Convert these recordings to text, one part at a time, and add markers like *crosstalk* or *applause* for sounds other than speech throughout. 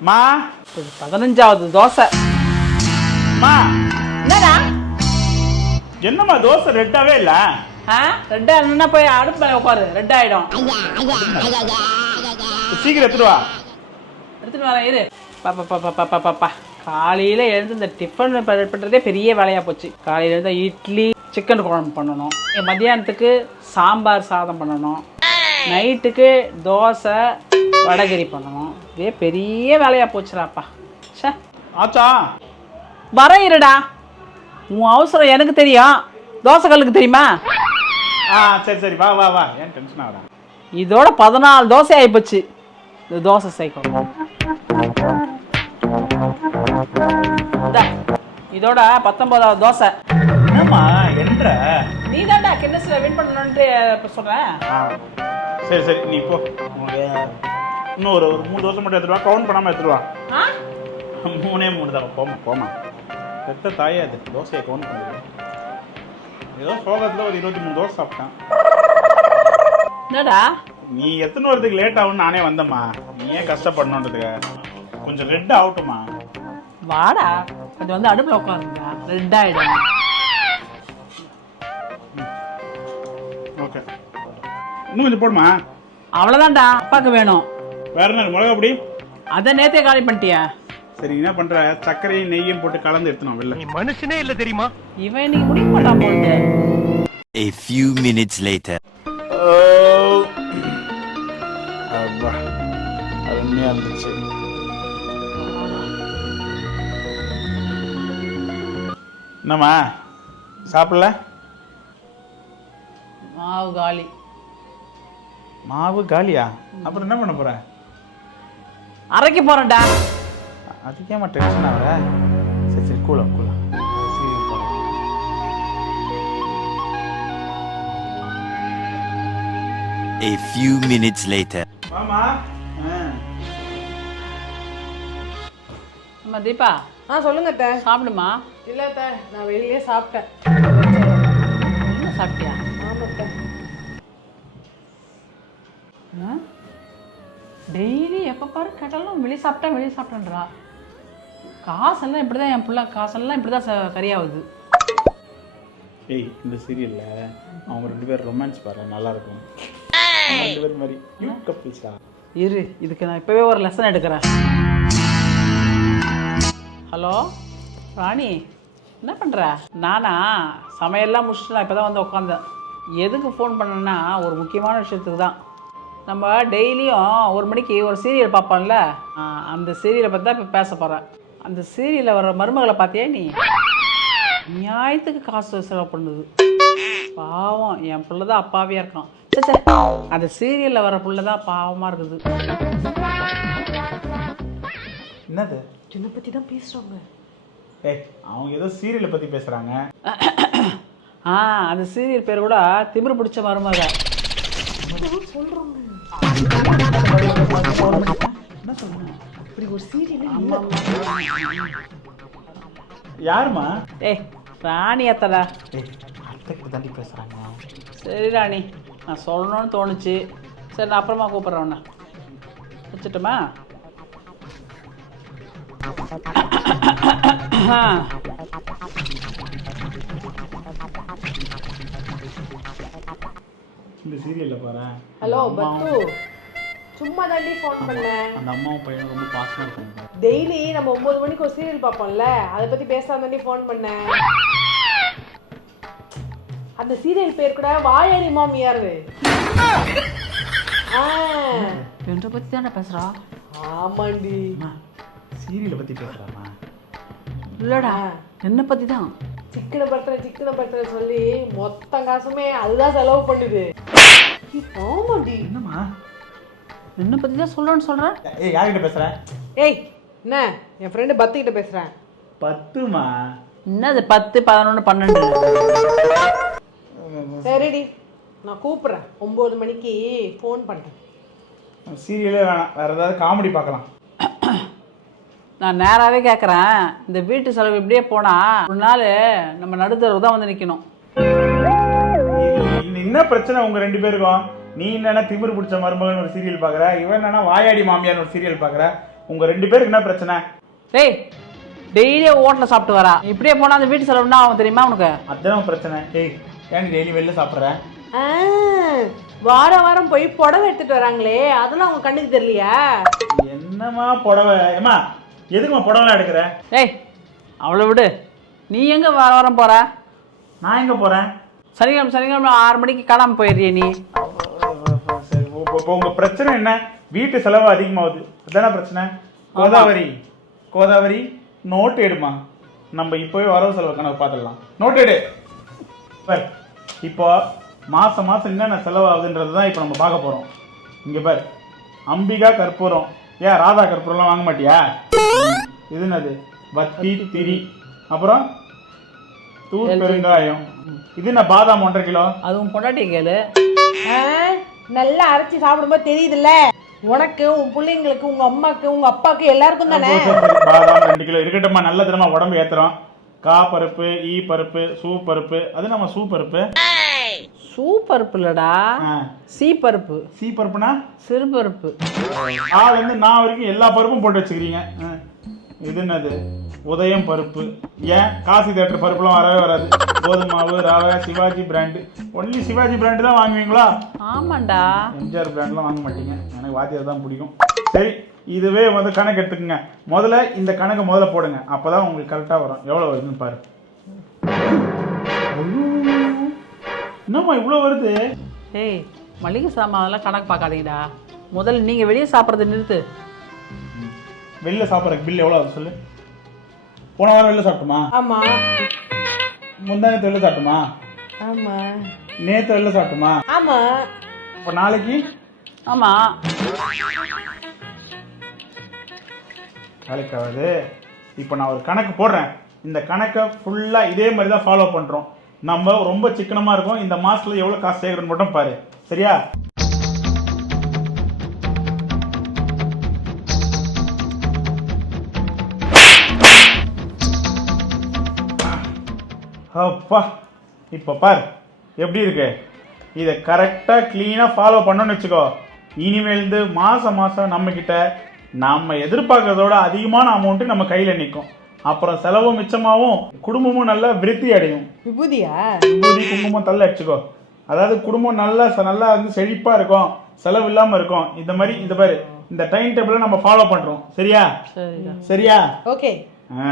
மா. பதினஞ்சாவது தோசை. மா. என்னடா? என்னம்மா தோசை ரெட்டாவே இல்ல? ஆ? ரெட்டா என்ன போய் அடுப்பு மேலே உட்காரு. ரெட் ஆயிடும் சீக்கிரம் எடுத்துட்டு வா. எடுத்துட்டு வரேன் இரு. பாப்பா பாப்பா பாப்பா பாப்பா காலையில் எழுந்து இந்த டிஃபன் பண்ணுறதே பெரிய வேலையாக போச்சு. காலையில் எழுந்த இட்லி சிக்கன் குழம்பு பண்ணணும். என் மத்தியானத்துக்கு சாம்பார் சாதம் பண்ணணும். நைட்டுக்கு தோசை வடகரி பண்ணணும். இதே பெரிய வேலையாக போச்சுடாப்பா. ச்சே. ஆச்சா. வர இருடா. உன் அவசரம் எனக்கு தெரியும் தோசை கல்லுக்கு தெரியுமா? ஆ சரி சரி வா வா வா. ஏன் டென்ஷன் ஆகுறா? இதோட பதினாலு தோசை ஆகிப்போச்சு இந்த தோசை இந்தா, இதோட பத்தொன்பதாவது தோசை. என்னம்மா என்ற நீ தான்டா கின்னஸில் வின் பண்ணணுன்ட்டு இப்போ சொல்கிறேன் சரி சரி நீ போ. உனக்கு இன்னும் ஒரு ஒரு மூணு தோசை மட்டும் எடுத்துட்டு வா. கவுண்ட் பண்ணாம எடுத்துட்டு வா. ஆ? மூணே மூணு தரம் போமா போமா பெத்த தாயே அது. தோசையை கவுண்ட் பண்ணுது ஏதோ சோகத்தில் ஒரு இருபத்தி மூணு தோசை சாப்பிட்டேன். என்னடா? நீ எத்தனை வரதுக்கு லேட் ஆகும்னு நானே வந்தேம்மா. நீ ஏன் கஷ்டப்படணுன்றதுக்கு கொஞ்சம் ரெட் ஆகட்டுமா வாடா. அது வந்து அடுப்பில் உட்காருங்க. ரெட் ஆகிடும் ஓகே. இன்னும் கொஞ்சம் போடுமா? அவ்வளோதான்டா அப்பாவுக்கு வேணும். வேற என்ன மிளகா பொடி? அதை நேத்தே காலி பண்ணிட்டியா? சரி என்ன பண்ற? சர்க்கரையும் நெய்யும் போட்டு கலந்து எடுத்துனோம் வெளில. நீ மனுஷனே இல்ல தெரியுமா? இவன் இன்னைக்கு முடிக்க மாட்டான் போகுது A few minutes later. அப்பா அருமையா இருந்துச்சு. என்னம்மா? சாப்பிடல? மாவு காலி. மாவு காலியா? அப்புறம் என்ன பண்ண போற? அரைக்க போறேன்டா. அதுக்கேம்மா டென்ஷன் ஆகுற? சரி சரி கூலா கூலா சீரியல் போடு. A few minutes later. வாம்மா. ஆ. அம்மா தீபா. ஆ சொல்லுங்க அத்தை. சாப்பிடுமா? இல்ல அத்தை நான் வெளியே சாப்பிட்டேன். என்ன சாப்பிட்டியா? டெய்லி எப்போ பாரு கேட்டாலும் வெளியே சாப்பிட்டா வெளியே சாப்பிட்டேன்றா காசெல்லாம் இப்படி தான் என் பிள்ளை காசெல்லாம் இப்படி தான் சரியாகுது. ஏய் இந்த சீரியல்ல அவங்க ரெண்டு பேரும் ரொமான்ஸ் பாரு நல்லா இருக்கும் அவங்க ரெண்டு பேரும் மாதிரி கியூட் கப்பிள்ஸா இரு இதுக்கு நான் இப்போவே ஒரு லெசன் எடுக்கிறேன். ஹலோ ராணி என்ன பண்ணுற நானா சமையல்லாம் முடிச்சுட்டு நான் இப்போ தான் வந்து உட்காந்தேன் எதுக்கு ஃபோன் பண்ணேன்னா ஒரு முக்கியமான விஷயத்துக்கு தான் நம்ம டெய்லியும் ஒரு மணிக்கு ஒரு சீரியல் பார்ப்போம்ல? அந்த சீரியலை பற்றி தான் இப்போ பேச போகிறேன் அந்த சீரியலில் வர மருமகளை பார்த்தியா நீ? நியாயத்துக்கு காசு செலவு பண்ணுது. பாவம் என் பிள்ளை தான் அப்பாவியாக இருக்கான். அந்த சீரியலில் வர பிள்ளை தான் பாவமாக இருக்குது. என்னது? என்னை பத்தி தான் பேசுறாங்க. ஏய் அவங்க ஏதோ சீரியலை பத்தி பேசுறாங்க. ஆ அந்த சீரியல் பேர் கூட திமிரு பிடிச்ச மருமக. இப்படி ஒரு சீரியல் யாருமா ஏய் ராணி அத்தடா அத்தைக்கு தாண்டி பேசுறாங்க. சரி ராணி. நான் சொல்லணும்னு தோணுச்சு. சரி நான் அப்புறமா கூப்பிட்றேன் உன்னை. வச்சுட்டுமா? இந்த சீரியல்ல பாரு ஹலோ பத்து. சும்மா தாண்டி ஃபோன் பண்ணேன் அந்த அம்மாவும் பையனும் ரொம்ப பாசமா இருக்காங்க. டெய்லி நம்ம ஒன்பது மணிக்கு ஒரு சீரியல் பார்ப்போம்ல அதை பத்தி பேசலாம் தாண்டி ஃபோன் பண்ணேன் அந்த சீரியல் பேர் கூட வாயாடி மாமியார். ஆ. என்னை பற்றி தானே பேசுகிறா ஆமாண்டி. சீரியலை பத்தி பேசுறாமா இல்லைடா என்னை பற்றி தான் சிக்கனை படுத்துறேன் சிக்கனை படுத்துறேன் சொல்லி மொத்த காசுமே அதுதான் செலவு பண்ணுது. ஆமாண்டி. என்னம்மா? என்னை பற்றி தான் சொல்லணும்னு சொல்கிறேன் ஏய் யார்கிட்ட பேசுற? ஏய் என்ன? என் ஃப்ரெண்டு பத்து கிட்ட பேசுறேன். பத்துமா? என்னது பத்து பதினொன்று பன்னெண்டு? சரிடி நான் கூப்பிடுறேன். ஒன்பது மணிக்கு ஃபோன் பண்றேன். சீரியலே வேணாம். வேற ஏதாவது காமெடி பார்க்கலாம். நான் நேராகவே கேட்குறேன் இந்த வீட்டு செலவு இப்படியே போனால் ஒரு நாள் நம்ம நடுத்தரவு தான் வந்து நிற்கணும் என்ன பிரச்சனை உங்க ரெண்டு பேருக்கும்? நீ என்னன்னா திமிரு பிடிச்ச மருமகன் ஒரு சீரியல் பாக்குற இவன் என்னன்னா வாயாடி மாமியார் ஒரு சீரியல் பாக்குற. உங்க ரெண்டு பேருக்கு என்ன பிரச்சனை? டேய் டெய்லியும் ஹோட்டலில் சாப்பிட்டு வரா. இப்படியே போனால் அந்த வீட்டு செலவுனா ஆகும் தெரியுமா உனக்கு? அதான் பிரச்சனை. ஏய் ஏன் டெய்லி வெளில சாப்பிட்ற? ஆ, வாரம் வாரம் போய் புடவை எடுத்துட்டு வராங்களே அதெல்லாம் உங்க கண்ணுக்கு தெரியலையா? என்னம்மா புடவை? ஏம்மா எதுக்கும்மா புடவைலாம் எடுக்கிற? டேய் அவ்வளோ விடு. நீ எங்கே வார வாரம் போகிற நான் எங்க போறேன்? சனிக்கிழமை சனிக்கிழமை ஆறு மணிக்கு காணாமல் போயிடுறிய நீ. இப்போ உங்க பிரச்சனை என்ன? வீட்டு செலவு அதிகமாகுது. அதானே பிரச்சனை? கோதாவரி. கோதாவரி நோட்டு எடுமா. நம்ம இப்போவே வரவு செலவு கணக்கு பார்த்துடலாம். நோட்டு எடு. பார். இப்போ மாசம் மாசம் என்னென்ன செலவு ஆகுதுன்றது தான் இப்போ நம்ம பார்க்க போறோம். இங்க பார். அம்பிகா கற்பூரம். ஏன் ராதா கற்பூரம்லாம் வாங்க மாட்டியா? இது என்னது? வத்தி திரி. அப்புறம் தூள் பெருங்காயம். இது என்ன பாதாம் ஒன்றரை கிலோ? அதுவும் பொண்டாட்டி கேளு. நல்லா அரைச்சி சாப்பிடும்போது தெரியுதுல்ல? உனக்கு உன் பிள்ளைங்களுக்கு உங்க அம்மாக்கு உங்க அப்பாக்கு எல்லாருக்கும் தானே? பாதாம் ரெண்டு கிலோ. இருக்கட்டும்மா நல்ல தினமா உடம்பு ஏத்துறோம். கா பருப்பு ஈ பருப்பு சூ பருப்பு. அது நம்ம சூ பருப்பு. சூ பருப்பு இல்லடா சீ பருப்பு. சீ பருப்புனா? சிறு பருப்பு. ஆ வந்து நான் வரைக்கும் எல்லா பருப்பும் போட்டு வச்சுக்கிறீங்க. இது என்னது? உதயம் பருப்பு. ஏன்? காசி தேட்டர் பருப்புலாம் வரவே வராது. கோதுமை மாவு ரவை Shivaji brand only Shivaji brand தான் வாங்குவீங்களா? ஆமாண்டா. எம்ஜிஆர் பிராண்ட்லாம் வாங்க மாட்டீங்க. எனக்கு வாத்தியார் தான் பிடிக்கும். சரி இதுவே வந்து கணக்கு எடுத்துக்கங்க. முதல்ல இந்த கணக்கு முதல்ல போடுங்க. அப்பதான் உங்களுக்கு கரெக்டாக வரும். எவ்வளோ வருதுன்னு பாரு. என்னம்மா இவ்வளோ வருது? ஏய் மளிகை சாமான்லாம் கணக்கு பார்க்காதீங்கடா. முதல்ல நீங்கள் வெளியே சாப்பிட்றத நிறுத்து. வெளில சாப்பிட்ற பில் எவ்வளோ ஆகுது சொல்லு? போன வாரம் வெளில சாப்பிட்டுமா? ஆமா. முந்தானத்து வெளில சாப்பிட்டுமா? ஆமா. நேற்று வெளில சாப்பிட்டுமா? ஆமா. இப்போ நாளைக்கு? ஆமாம் நாளைக்கு ஆகுது இப்போ நான் ஒரு கணக்கு போடுறேன். இந்த கணக்கை ஃபுல்லாக இதே மாதிரி தான் ஃபாலோ பண்ணுறோம் நம்ம ரொம்ப சிக்கனமாக இருக்கும். இந்த மாதத்தில் எவ்வளோ காசு சேர்க்கணும்னு மட்டும் பாரு. சரியா? அப்பா இப்போ பார் எப்படி இருக்கு? இதை கரெக்டாக க்ளீனாக ஃபாலோ பண்ணோன்னு வச்சுக்கோ. இனிமேல்ந்து மாதம் மாதம் நம்மக்கிட்ட நம்ம எதிர்பார்க்கறதோட அதிகமான அமௌண்ட்டு நம்ம கையில் நிற்கும் அப்புறம் செலவும் மிச்சமாகவும் குடும்பமும் நல்லா விருத்தி அடையும். விபூதியா? விபூதி குங்குமம் தள்ள அடிச்சுக்கோ அதாவது குடும்பம் நல்லா நல்லா வந்து செழிப்பாக இருக்கும். செலவு இல்லாமல் இருக்கும். இந்த மாதிரி இந்த பாரு இந்த டைம் டேபிளை நம்ம ஃபாலோ பண்ணுறோம் சரியா? சரியா? ஓகே ஆ,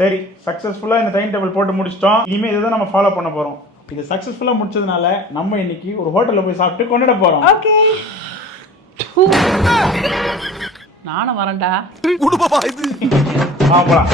சரி சக்ஸஸ்ஃபுல்லாக இந்த டைம் டேபிள் போட்டு முடிச்சிட்டோம். இனிமேல் இதை தான் நம்ம ஃபாலோ பண்ண போகிறோம் இது சக்ஸஸ்ஃபுல்லாக முடிச்சதுனால நம்ம இன்னைக்கு ஒரு ஹோட்டலில் போய் சாப்பிட்டு கொண்டாட போகிறோம் ஓகே நானும் வரேன்டா. *laughs* போகலாம்